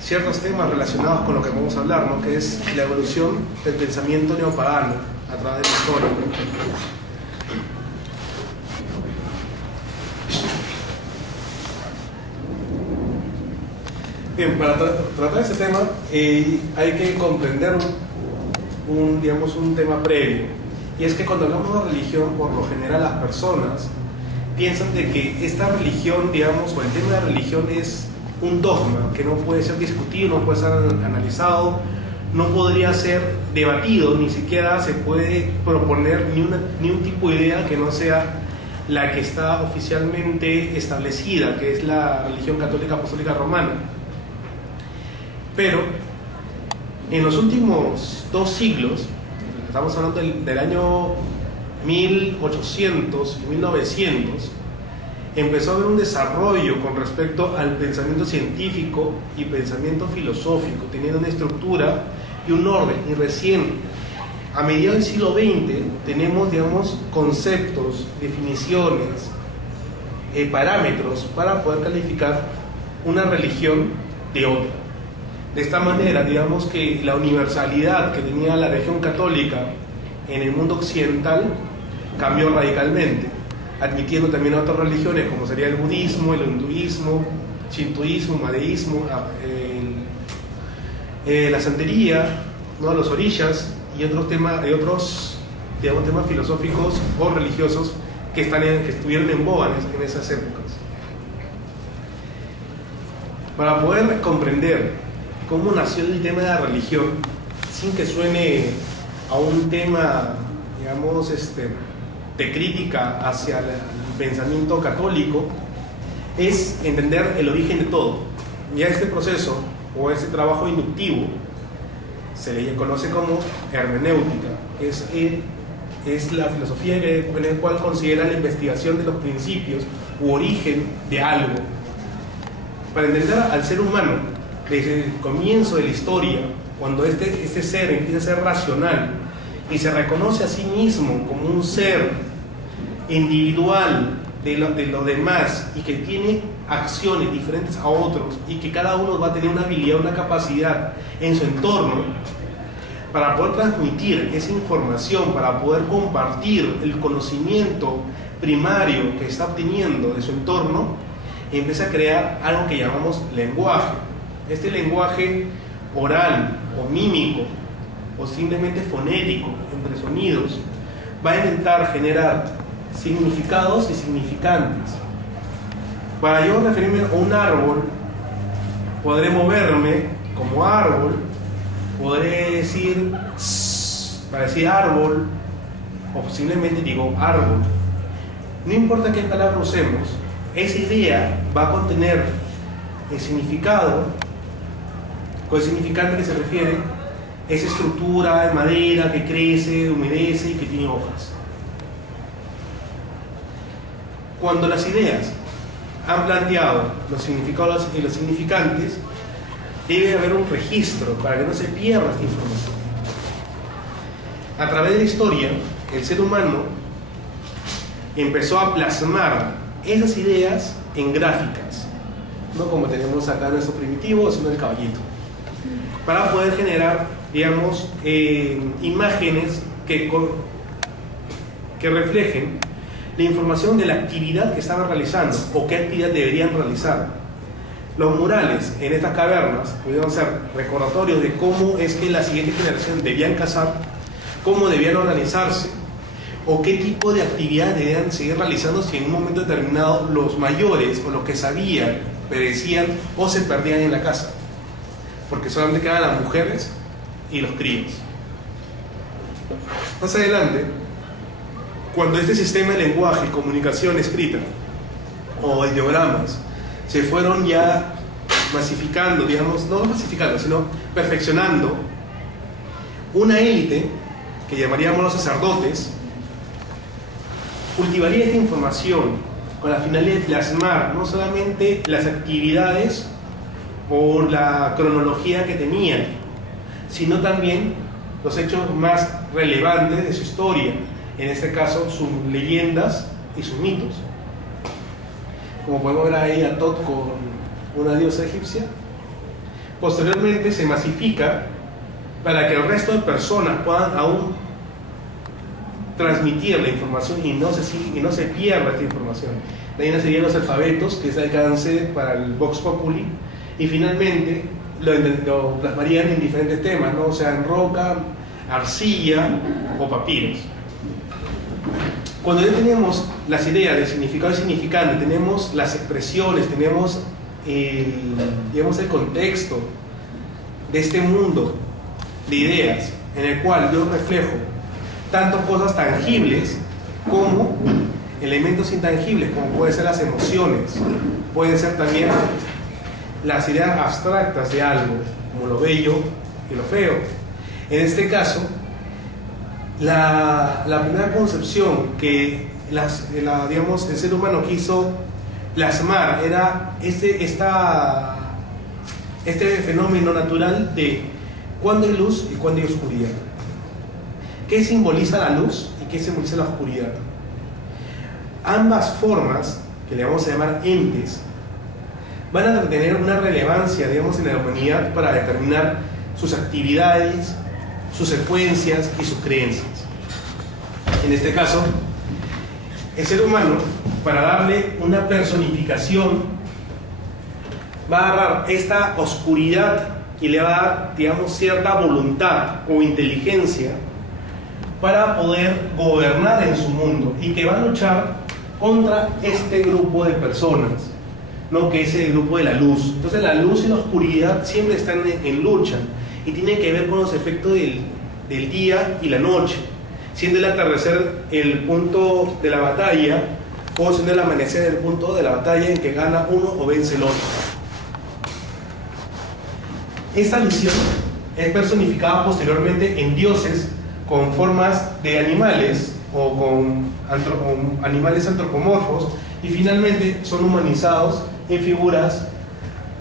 ciertos temas relacionados con lo que vamos a hablar, ¿no? Que es la evolución del pensamiento neopagano a través de la historia. Bien, para tratar ese tema hay que comprender un tema previo, y es que cuando hablamos de religión, por lo general las personas piensan de que esta religión, digamos, o el tema de religión es un dogma que no puede ser discutido, no puede ser analizado, no podría ser debatido, ni siquiera se puede proponer ni un tipo de idea que no sea la que está oficialmente establecida, que es la religión católica apostólica romana. Pero en los últimos 2 siglos, estamos hablando del año 1800 y 1900, empezó a haber un desarrollo con respecto al pensamiento científico y pensamiento filosófico, teniendo una estructura y un orden. Y recién, a mediados del siglo XX, tenemos, digamos, conceptos, definiciones, parámetros para poder calificar una religión de otra. De esta manera, digamos que la universalidad que tenía la religión católica en el mundo occidental cambió radicalmente, admitiendo también a otras religiones como sería el budismo, el hinduismo, shintoísmo, madeísmo, la santería, ¿no? Los orishas y otros temas, digamos, temas filosóficos o religiosos que estuvieron en boga en esas épocas. Para poder comprender cómo nació el tema de la religión, sin que suene a un tema, digamos, de crítica hacia el pensamiento católico, es entender el origen de todo. Ya este proceso o este trabajo inductivo se le conoce como hermenéutica, es la filosofía en la cual considera la investigación de los principios u origen de algo. Para entender al ser humano desde el comienzo de la historia, cuando este ser empieza a ser racional y se reconoce a sí mismo como un ser individual de los demás y que tiene acciones diferentes a otros y que cada uno va a tener una habilidad, una capacidad en su entorno para poder transmitir esa información, para poder compartir el conocimiento primario que está obteniendo de su entorno, empieza a crear algo que llamamos lenguaje. Este lenguaje oral o mímico o simplemente fonético entre sonidos va a intentar generar significados y significantes. Para yo referirme a un árbol, podré moverme como árbol, podré decir para decir árbol, o posiblemente digo árbol. No importa qué palabra usemos, esa idea va a contener el significado, con el significante que se refiere esa estructura de madera que crece, humedece y que tiene hojas. Cuando las ideas han planteado los significados y los significantes, debe haber un registro para que no se pierda esta información. A través de la historia, el ser humano empezó a plasmar esas ideas en gráficas, no como tenemos acá nuestro primitivo, sino el caballito, para poder generar, digamos, imágenes que reflejen la información de la actividad que estaban realizando o qué actividad deberían realizar. Los murales en estas cavernas pudieron ser recordatorios de cómo es que la siguiente generación debían cazar, cómo debían organizarse o qué tipo de actividades debían seguir realizando si en un momento determinado los mayores o los que sabían perecían o se perdían en la casa, porque solamente quedaban las mujeres y los críos. Más adelante, cuando este sistema de lenguaje y comunicación escrita o ideogramas se fueron ya masificando, digamos, no masificando, sino perfeccionando, una élite que llamaríamos los sacerdotes cultivaría esta información con la finalidad de plasmar no solamente las actividades o la cronología que tenían, sino también los hechos más relevantes de su historia, en este caso sus leyendas y sus mitos. Como podemos ver ahí a Tot con una diosa egipcia. Posteriormente se masifica para que el resto de personas puedan aún transmitir la información y no se pierda esta información. De ahí nacerían los alfabetos, que es alcance para el Vox Populi, y finalmente lo plasmarían en diferentes temas, ¿no? O sea, en roca, arcilla o papiros. Cuando ya tenemos las ideas de significado y significante, tenemos las expresiones, tenemos digamos, el contexto de este mundo de ideas en el cual yo reflejo tanto cosas tangibles como elementos intangibles, como pueden ser las emociones, pueden ser también las ideas abstractas de algo, como lo bello y lo feo. En este caso, la primera concepción que digamos, el ser humano quiso plasmar era este fenómeno natural de cuándo hay luz y cuándo hay oscuridad. ¿Qué simboliza la luz y qué simboliza la oscuridad? Ambas formas, que le vamos a llamar entes, van a tener una relevancia, digamos, en la humanidad para determinar sus actividades, sus secuencias y sus creencias. En este caso, el ser humano, para darle una personificación, va a agarrar esta oscuridad y le va a dar, digamos, cierta voluntad o inteligencia para poder gobernar en su mundo, y que va a luchar contra este grupo de personas, ¿no? Que es el grupo de la luz. Entonces la luz y la oscuridad siempre están en lucha, y tiene que ver con los efectos del día y la noche, siendo el atardecer el punto de la batalla, o siendo el amanecer el punto de la batalla en que gana uno o vence el otro. Esta visión es personificada posteriormente en dioses con formas de animales o con animales antropomorfos, y finalmente son humanizados en figuras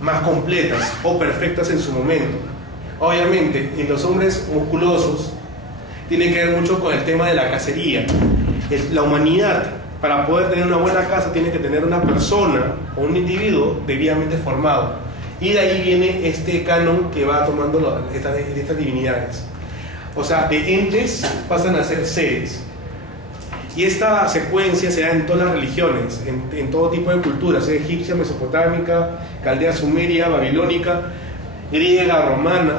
más completas o perfectas en su momento. Obviamente, en los hombres musculosos tiene que ver mucho con el tema de la cacería. La humanidad, para poder tener una buena caza, tiene que tener una persona o un individuo debidamente formado, y de ahí viene este canon que va tomando estas divinidades. O sea, de entes pasan a ser seres. Y esta secuencia se da en todas las religiones, en todo tipo de culturas, egipcia, mesopotámica, caldea, sumeria, babilónica, griega, romana,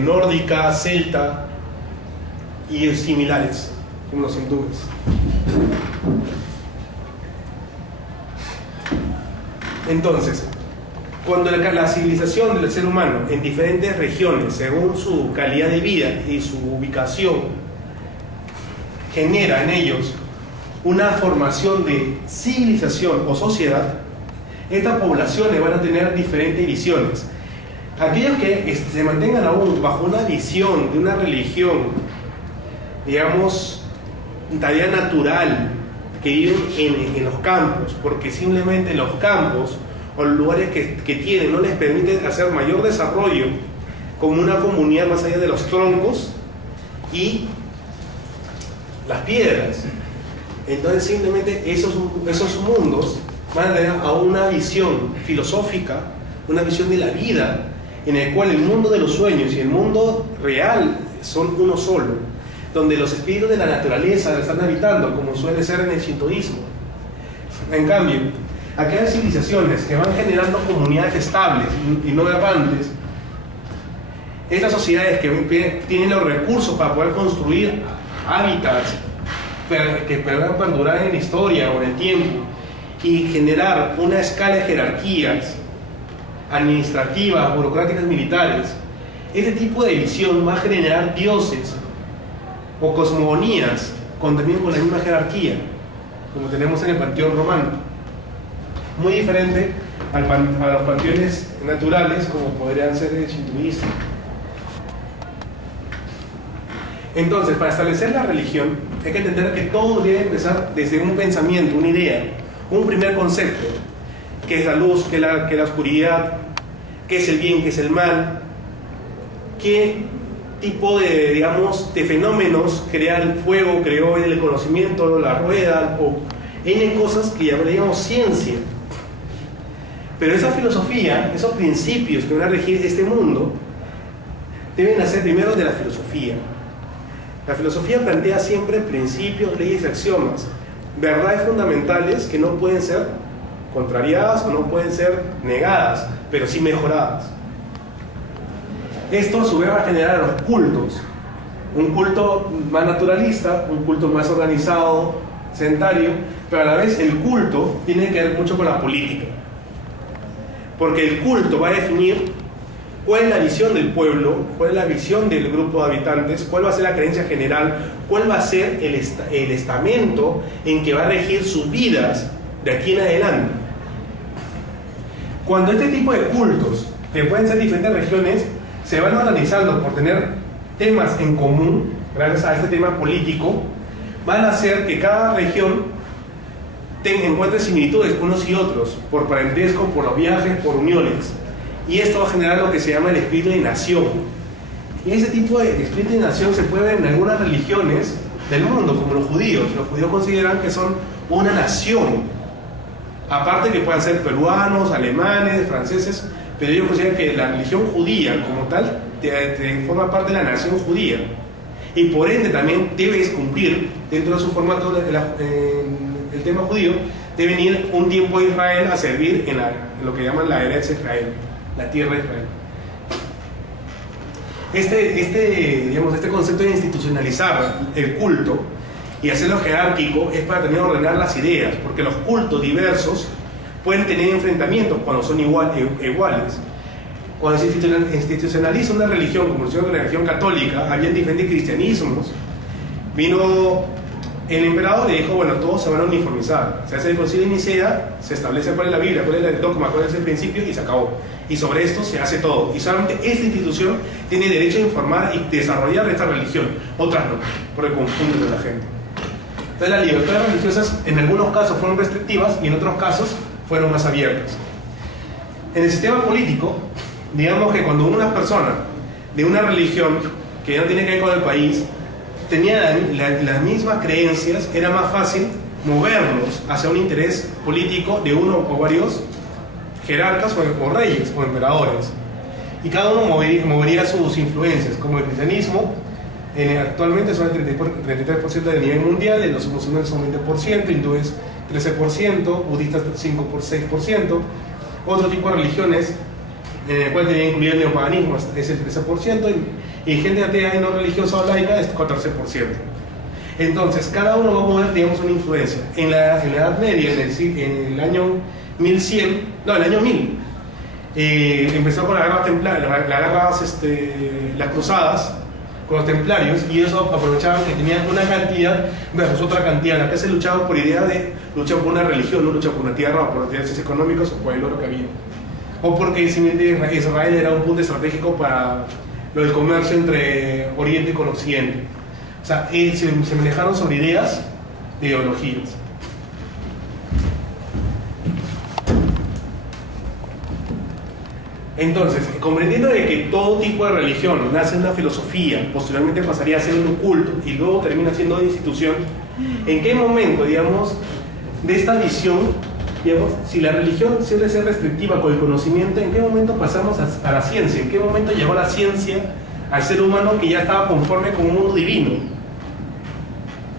nórdica, celta y similares, como los hindúes. Entonces, cuando la civilización del ser humano en diferentes regiones, según su calidad de vida y su ubicación, genera en ellos una formación de civilización o sociedad, estas poblaciones van a tener diferentes visiones. Aquellos que se mantengan aún bajo una visión de una religión, digamos, tarea natural, que viven en los campos, porque simplemente los campos o los lugares que tienen no les permiten hacer mayor desarrollo como una comunidad más allá de los troncos y las piedras. Entonces simplemente esos mundos van a tener a una visión filosófica, una visión de la vida, en el cual el mundo de los sueños y el mundo real son uno solo, donde los espíritus de la naturaleza están habitando, como suele ser en el shintoísmo. En cambio, aquellas civilizaciones que van generando comunidades estables y no errantes, estas sociedades que tienen los recursos para poder construir hábitats que puedan perdurar en la historia o en el tiempo y generar una escala de jerarquías administrativas, burocráticas, militares, este tipo de visión va a generar dioses o cosmogonías también con la misma jerarquía, como tenemos en el panteón romano, muy diferente a los panteones naturales como podrían ser el shintoísmo. Entonces, para establecer la religión hay que entender que todo debe empezar desde un pensamiento, una idea, un primer concepto, que es la luz, que es la oscuridad, qué es el bien, qué es el mal, qué tipo de, digamos, de fenómenos crea el fuego, creó el conocimiento, la rueda, o N cosas que llamaríamos ciencia. Pero esa filosofía, esos principios que van a regir este mundo, deben nacer primero de la filosofía. La filosofía plantea siempre principios, leyes y axiomas, verdades fundamentales que no pueden ser contrariadas o no pueden ser negadas, pero sí mejoradas. Esto a su vez va a generar los cultos. Un culto más naturalista, un culto más organizado, sedentario, pero a la vez el culto tiene que ver mucho con la política. Porque el culto va a definir cuál es la visión del pueblo, cuál es la visión del grupo de habitantes, cuál va a ser la creencia general, cuál va a ser el estamento en que va a regir sus vidas de aquí en adelante. Cuando este tipo de cultos, que pueden ser diferentes regiones, se van organizando por tener temas en común, gracias a este tema político, van a hacer que cada región encuentre similitudes unos y otros, por parentesco, por los viajes, por uniones. Y esto va a generar lo que se llama el espíritu de nación. Y ese tipo de espíritu de nación se puede ver en algunas religiones del mundo, como los judíos. Los judíos consideran que son una nación. Aparte que puedan ser peruanos, alemanes, franceses, pero ellos consideran que la religión judía como tal forma parte de la nación judía. Y por ende también debes cumplir dentro de su formato el tema judío, deben ir un tiempo a Israel a servir en lo que llaman la Eretz Israel, la tierra de Israel. Este concepto de institucionalizar el culto y hacerlo jerárquico es para también ordenar las ideas, porque los cultos diversos pueden tener enfrentamientos cuando son iguales. Cuando se institucionaliza una religión, como la religión católica, había diferentes cristianismos, vino el emperador y dijo, bueno, todos se van a uniformizar. Se hace el concilio de Nicea, se establece cuál es la Biblia, cuál es el dogma, cuál es el principio y se acabó. Y sobre esto se hace todo. Y solamente esta institución tiene derecho a informar y desarrollar esta religión. Otras no, porque confunden a la gente. Entonces las libertades religiosas en algunos casos fueron restrictivas y en otros casos fueron más abiertas. En el sistema político, digamos que cuando una persona de una religión que no tiene que ver con el país tenía las mismas creencias, era más fácil moverlos hacia un interés político de uno o varios jerarcas o reyes o emperadores. Y cada uno movería sus influencias, como el cristianismo. Actualmente son el 33% del nivel mundial, los musulmanes son 20%, hindúes 13%, budistas 5-6%, otro tipo de religiones, en el cual tenía incluido el neopaganismo, es el 13%, y gente atea y no religiosa o laica es 14%. Entonces, cada uno va a mover, digamos, una influencia. En la Edad Media, en el año 1100, no, el año 1000, empezó con las cruzadas, con los templarios, y eso aprovechaban que tenían una cantidad versus otra cantidad. Acá se luchaba por idea de luchar por una religión, no luchar por una tierra o por intereses económicos o por el oro que había. O porque simplemente Israel era un punto estratégico para lo del comercio entre Oriente con Occidente. O sea, se manejaron sobre ideas de ideologías. Entonces, comprendiendo de que todo tipo de religión nace en una filosofía, posteriormente pasaría a ser un culto y luego termina siendo una institución, ¿en qué momento, digamos, de esta visión, digamos, si la religión suele ser restrictiva con el conocimiento, ¿en qué momento pasamos a la ciencia? ¿En qué momento llegó la ciencia al ser humano que ya estaba conforme con un mundo divino?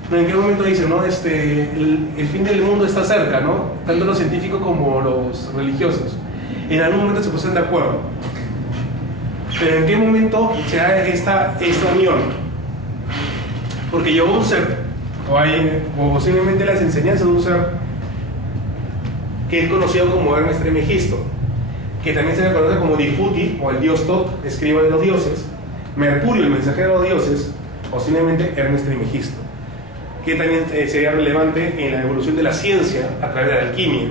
¿En qué momento dicen, no, el fin del mundo está cerca, ¿no? Tanto los científicos como los religiosos. En algún momento se pusieron de acuerdo. Pero ¿en qué momento se da esta unión? Porque llegó un ser, o posiblemente las enseñanzas de un ser que es conocido como Hermes Trismegisto, que también se le conoce como Difuti, o el dios Tot, escriba de los dioses, Mercurio, el mensajero de los dioses, posiblemente Hermes Trismegisto, que también sería relevante en la evolución de la ciencia a través de la alquimia.